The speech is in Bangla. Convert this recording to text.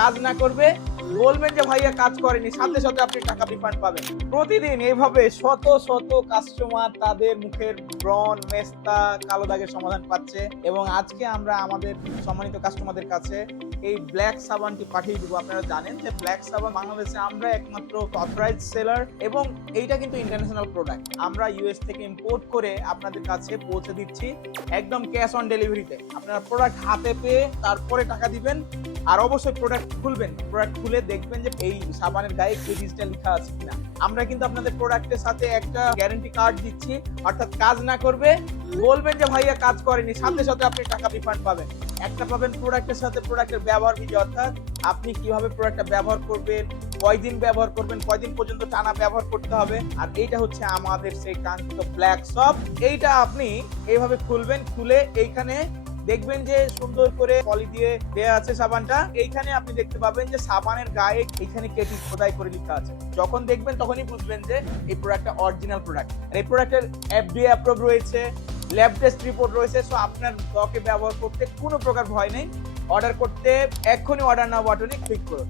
কাজ না করবে, বলবেন যে ভাইয়া কাজ করেনি, সাথে সাথে আপনি টাকা রিফান্ড পাবেন। প্রতিদিন এইভাবে শত শত কাস্টমার তাদের মুখের ব্রণ, মেস্তা, কালো দাগের সমাধান পাচ্ছে। এবং আজকে আমরা আমাদের সম্মানিত কাস্টমারদের কাছে এই ব্ল্যাক সাবানটি পাঠিয়ে দিব। আপনারা জানেন যে ব্ল্যাক সাবান বাংলাদেশে আমরা একমাত্র অথরাইজড সেলার, এবং এইটা কিন্তু ইন্টারন্যাশনাল প্রোডাক্ট। আমরা ইউএস থেকে ইম্পোর্ট করে আপনাদের কাছে পৌঁছে দিচ্ছি একদম ক্যাশ অন ডেলিভারিতে। আপনারা প্রোডাক্ট হাতে পেয়ে তারপরে টাকা দিবেন। আর অবশ্যই প্রোডাক্ট খুলবেন, প্রোডাক্ট খুলে দেখবেন যে এই সাবানের গায়ে কি ডিজিটাল লেখা আছে কিনা। আমরা কিন্তু আপনাদের প্রোডাক্টের সাথে একটা গ্যারান্টি কার্ড দিচ্ছি, অর্থাৎ কাজ না করবে, বলবেন যে ভাইয়া কাজ করেনি, সাথে সাথে আপনি টাকা রিফান্ড পাবেন। একটা পাবেন প্রোডাক্টের সাথে প্রোডাক্টের ব্যবহার ভিডিও, অর্থাৎ আপনি কিভাবে প্রোডাক্টটা ব্যবহার করবেন, কয়দিন ব্যবহার করবেন, কয়দিন পর্যন্ত টানা ব্যবহার করতে হবে। আর এইটা হচ্ছে আমাদের সেই কাঙ্ক্ষিত ব্ল্যাক সপ। এইটা আপনি এইভাবে খুলবেন, খুলে এইখানে দেখবেন যে সুন্দর করে পলি দিয়ে দেয়া আছে সাবানটা। এইখানে আপনি দেখতে পাবেন যে সাবানের গায়ে এইখানে কেটি খোদাই করে লেখা আছে। যখন দেখবেন তখনই বুঝবেন যে এই প্রোডাক্টটা অরিজিনাল প্রোডাক্ট। আর এই প্রোডাক্টের এফডিএ অ্যাপ্রুভ রয়েছে, ল্যাব টেস্ট রিপোর্ট রয়েছে। সো আপনার ত্বকে ব্যবহার করতে কোনো প্রকার ভয় নেই। অর্ডার করতে এক্ষুনি অর্ডার নাও বাটনে ক্লিক করুন।